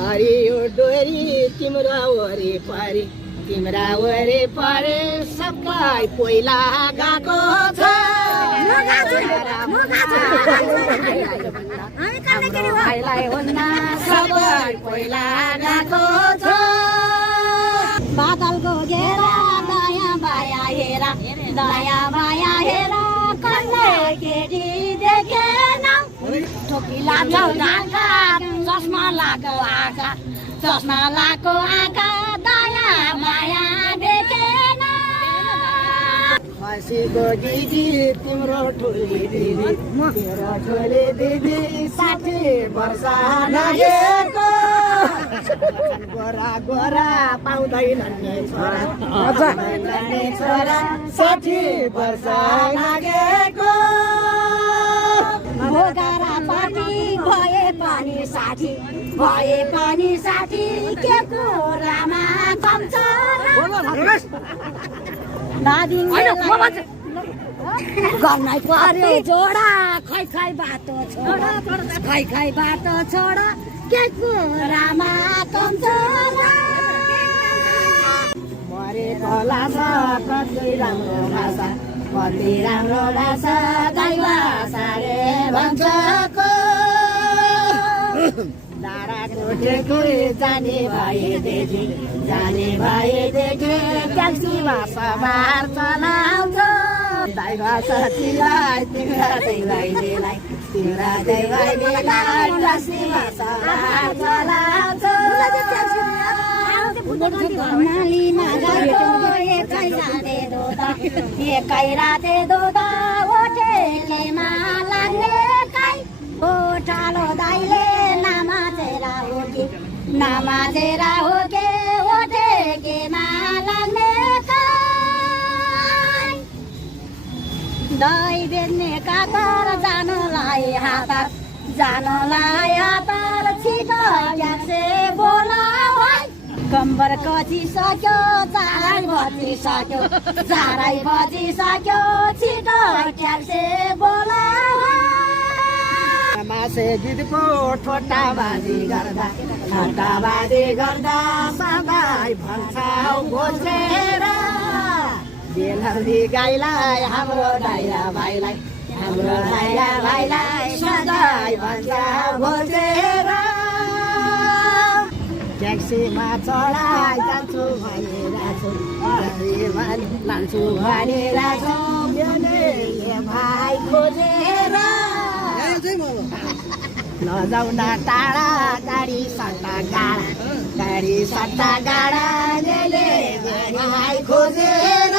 हरियो डोरी तिम्रो वरिपरि तिम्रा वरिपरि सबै पहिला गएको छ भाइलाई हुन्न सबै पहिला गएको छ बादलको घेरा दया माया हेर दया माया हेर कन्ने केटी देखेन टोपी लाग्यो ढाका चस्मा लाग्यो आँखा चस्मा लाग्यो आँखा दया माया देखेन खसीको दिदी तिम्रो ठुली दिदी मेरो ठुली दिदी 60 वर्ष लागेको गोरा गोरा पाउँदैनन् नि छोरा पाउँदैनन् छोरा 60 वर्ष लागेको भोगारा पानी भए पानी 60 भए पानी 60 के कुरामा कम छ गर्नै पर्यो जोडा खै खै बाटो छोडा खै खै बाटो छोडा के कुरामा कम छ मरेको लासा कति राम्रो भाषा कति राम्रो भाषा दैवा सारे भन्छको दारा कोठेको जाने भएदेखि ट्याक्सीमा सवार चलाउँछ दैवा साथीलाई तिम्रा दैवाइनेलाई ट्याक्सीमा सवार चलाउँछ एकै राते दोदा होटेलमा लाग्ने काई होटालो दाइले नामाचेरा हो के होटेलमा लाग्ने काई दही बेच्ने कातर जानलाई हातार छिटो ट्याक्सी बोला कम्बर कचिसक्यो 4 बजिसक्यो छिटो ट्याक्सी बोला मासे गीतको ठोट्टाबाजी गर्दा सबै भन्छौ घोचेर बेलौरी गाईलाई हाम्रो दाइरा भाइलाई सबै भन्छौ घोचेर ट्याक्सीमा चढाइ जान्छु लान्छु भनेर भाइ खोजेर नजाउ न टाढा गाडी सट्टा गाडा भाइ खोजेर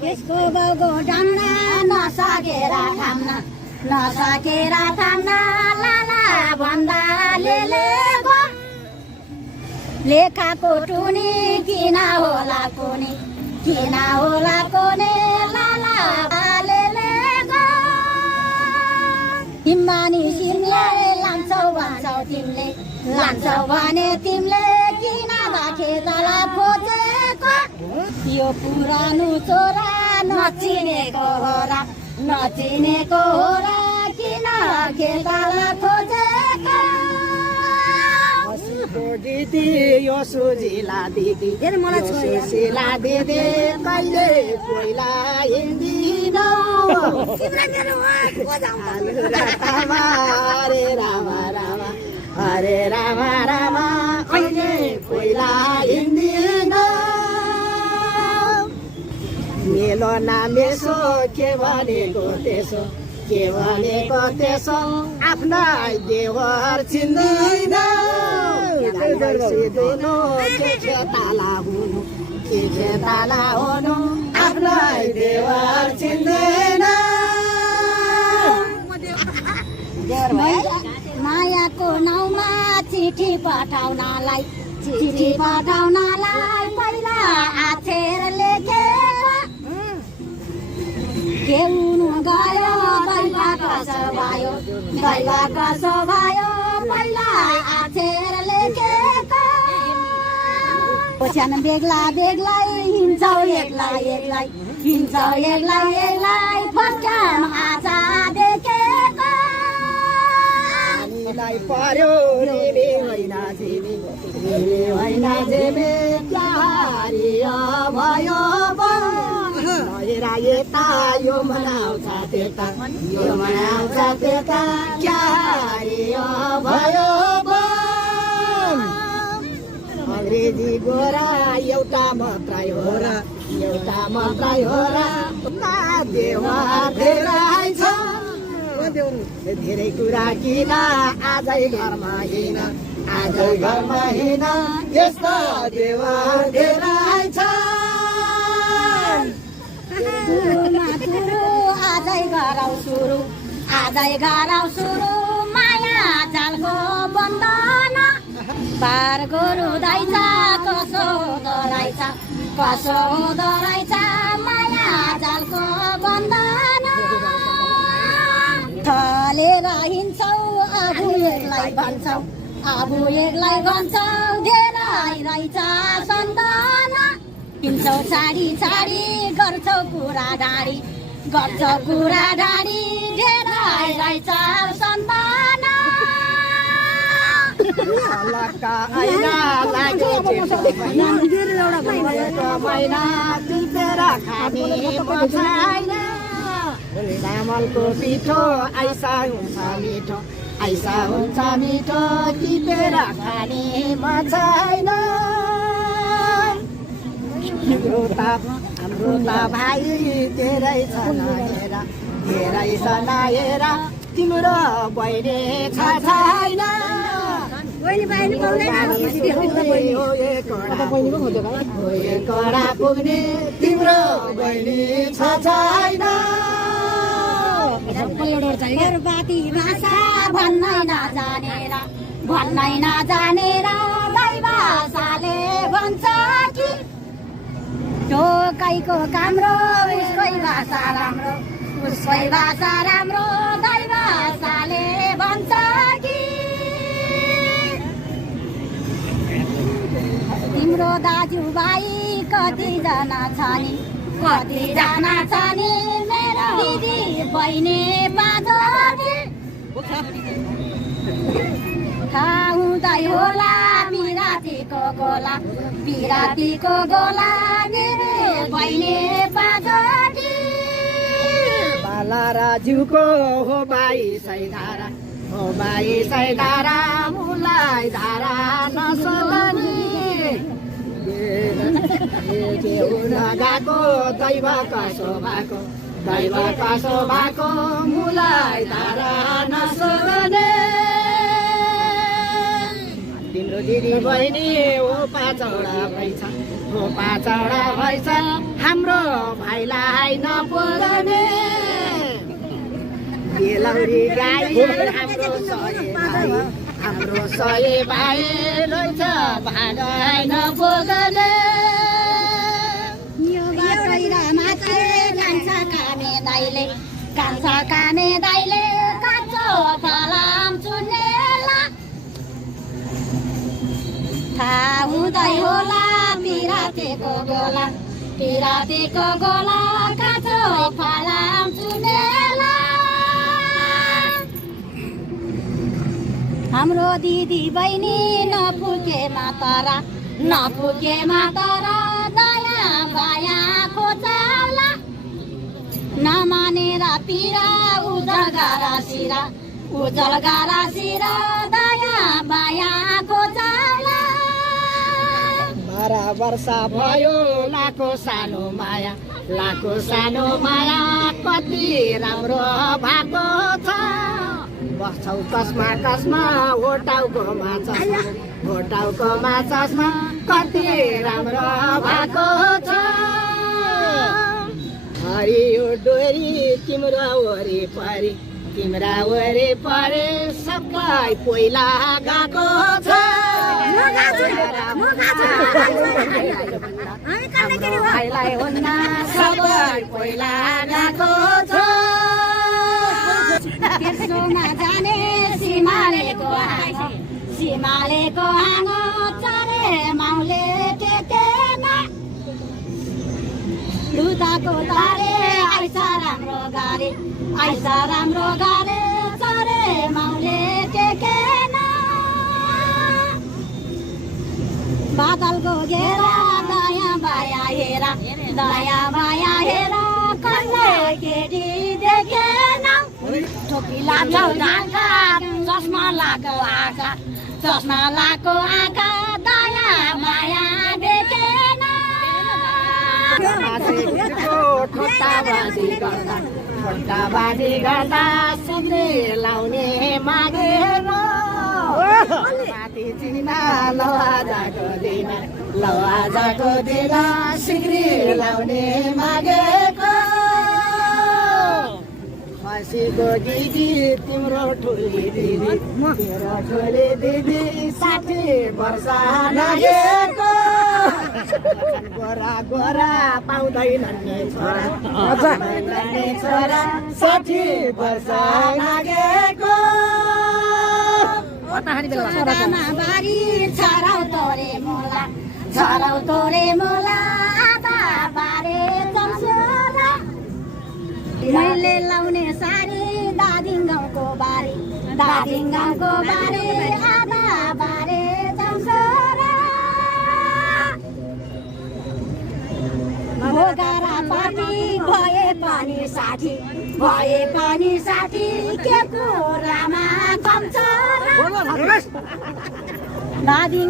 त्यसको बाउको डाम्ना नसकेर थाम्न लाला भन्दा लेखाको टुनी किन होला कोनी लाला तिम्बानी तिमीले लान्छौ भने तिमीले किन खेतला खोजेको यो पुरानो छोरा नचिनेको हो र किन खेतला खोजेको दिदी यो सुजिला दिदी कहिले पहिला हिँड्दिन हरे रामा कहिले पहिला हिँड्दिन मेलो नामेसो के भनेको त्यसो आफ्नै देवर चिन्दैन ताला हुनु आफ्नै देवर चिन्दैन मायाको नाउँमा चिठी पठाउनलाई पहिला आछेर लेखेको के हुनु गयो दैवा कसो भयो पहिला आछेर लेखेको ओछ्यान बेग्लै हिँड्छौ एक्लै फर्क्याम आशा देखेको मलाई पर्यो रेबे होइन जेबे रेबे होइन जेबे प्यारिया भयो यता यो मनाउँछ त्यता यो मनाउँछ त्यता क्यारिया भयो अङ्ग्रेजी गोरा एउटा मात्रै हो र एउटा मात्रै हो र देवा धेरै छ धेरै कुरा किन आजै घरमा हिँड आजै घरमा हिँड यस्ता देवा धेरै छ आजै गरौ सुरु आजै गरौ सुरु माया जालको बन्धन पार गरुँदैछ कसो हुँदो रहेछ माया जालको बन्धन थलेर हिँड्छौ आफू एक्लै भन्छौ धेरै रहेछ सन्तान किन्छौ छाडी गर्छौ कुरा ढाडी धेरै रहेछ सन्तान लक्का ऐना लाग्यो महिना टिपेर खाने छैन चामलको पिठो ऐसा हुन्छ मिठो टिपेर खाने छैन हाम्रो त भाइ धेरै छ नहेर तिम्रो बहिनी छ छैन कडा पुग्ने तिम्रो बहिनी छ छैन बर्बादी भाषा भन्नै नजानेर दाइ भाषाले भन्छ कि ढोकैको काम्रो उसकै भाषा राम्रो दाइ भाषाले भन्छ कि तिम्रो दाजुभाइ कतिजना छ नि मेरो दिदी बहिनी पाँचवटी थाहा हुँदै होला पिरातीको गोला दिदी बहिनी पाँचवटी बाला राजुको हो बाई सैधारा मुलाई धारा नसोलनी गएको दैव कसो भएको मुलाई धारा नसोलने तिम्रो दिदी बहिनी हो पाँचवटा भएछ हाम्रो भाइलाई नपोल्ने बेलौरी गाई हाम्रो सय भाइ रहेछ भागै नपोल्ने कान्छ कामे दाइले कान्छो फलाम चुनेला थाहा हुँदै होला पिरातीको गोला कान्छो फलाम चुनेला हाम्रो दिदी बहिनी नपुगेमा तर दया माया खोचाला नमानेर पिरा उजल गारा सिरा दया माया खोचाला 12 वर्ष भयो लाको सानो माया कति राम्रो भएको छ बस्छौ कसमा होटाउको माछामा कति राम्रो भएको छ हरियो डोरी तिम्रा वरिपरि सबै पहिला गएको छ भाइलाई हुन्न सबै पहिला गएको छ तेर्सोमा जाने सिमालेको आँगो चरे माउले टेकेमा लुदाको तारे आइसा राम्रो गाडी चरे माउले टेके बादलको घेरा दायाँ बायाँ हेर दायाँ बायाँ हेर कहिले केटी देखेन टोपी लाउँछौ ढाका चस्मा लाको आँखा चस्मा लाको आँखा दायाँ बायाँ देखेन ठट्टाबाजी गर्दा सिग्री लाउने मागेर माथि चिना लवाजाको दिन लवाजाको दिन सिग्री लाउने मागेको खसीको दिदी तिम्रो ठुली दिदी तेरो ठुली दिदी 60 वर्ष नागेको गोरा गोरा पाउँदैनन् नि छोरा छोरा 60 वर्ष नागेको बारी छरौ तोरे मोला आधा बारे चम्सोला मैले लाउने साडी दादिङ गाउँको बारी आधा बारे चम्सोला भोगारा पानी भए पानी साठी के कुरामा कम्चरा दादिङ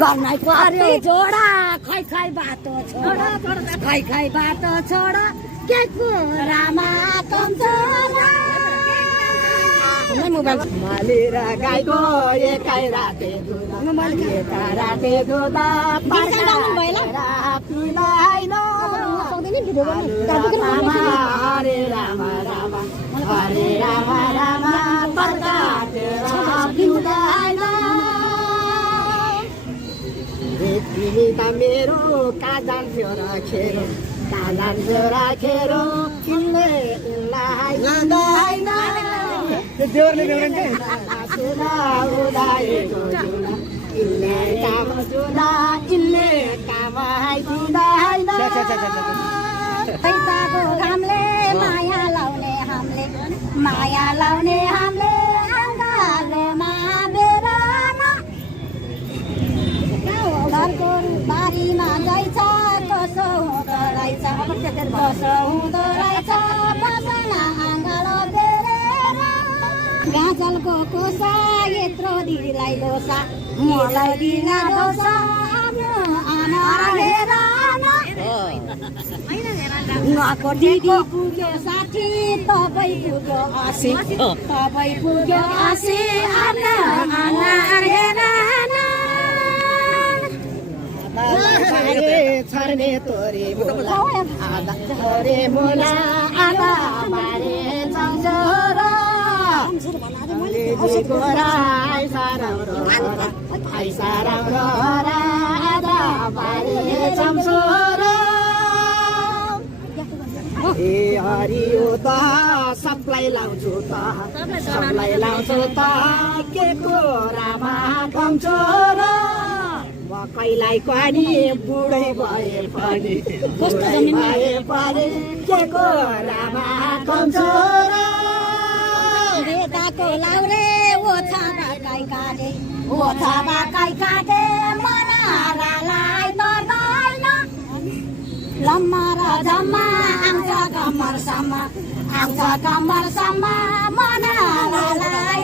गर्नै पर्यो जोडा खै बाटो छोडा के कुरामा कम्चरा मालेर गाईको एकै राते दुधा पिलाइन हरे राम राम पिउँदैन तिमी त मेरो काजान थियो राखेर तिमीले उनलाई लाँदैन पैसाको घामले माया लाउने हामीले आँगालोमा बेरान घरको बारीमा जाइछ कसो हुँदो रहेछ बसना आँगालो बेरेर गाजलको कोसा यत्रो दिदीलाई दोसा मलाई दिन दोसा आमा हेर उहाँको दिदी पुग्यो 60 तपाईँ पुग्यो 80 छर्ने तोरे मोला आधा बारे चम्सोरा आइसा राम्रो आधा बारे चम्सोरा ए हरियो त सबलाई लाउँछु त के कुरामा कम्चोरा कैलाई पनि बुढै भए पनि के कुरामा कम्चोरा रेताको लाउरे ओछामा काई काटे मनारालाई तर्दैन लम्मा र जम्मा आउँछ कम्मरसम्म मनारालाई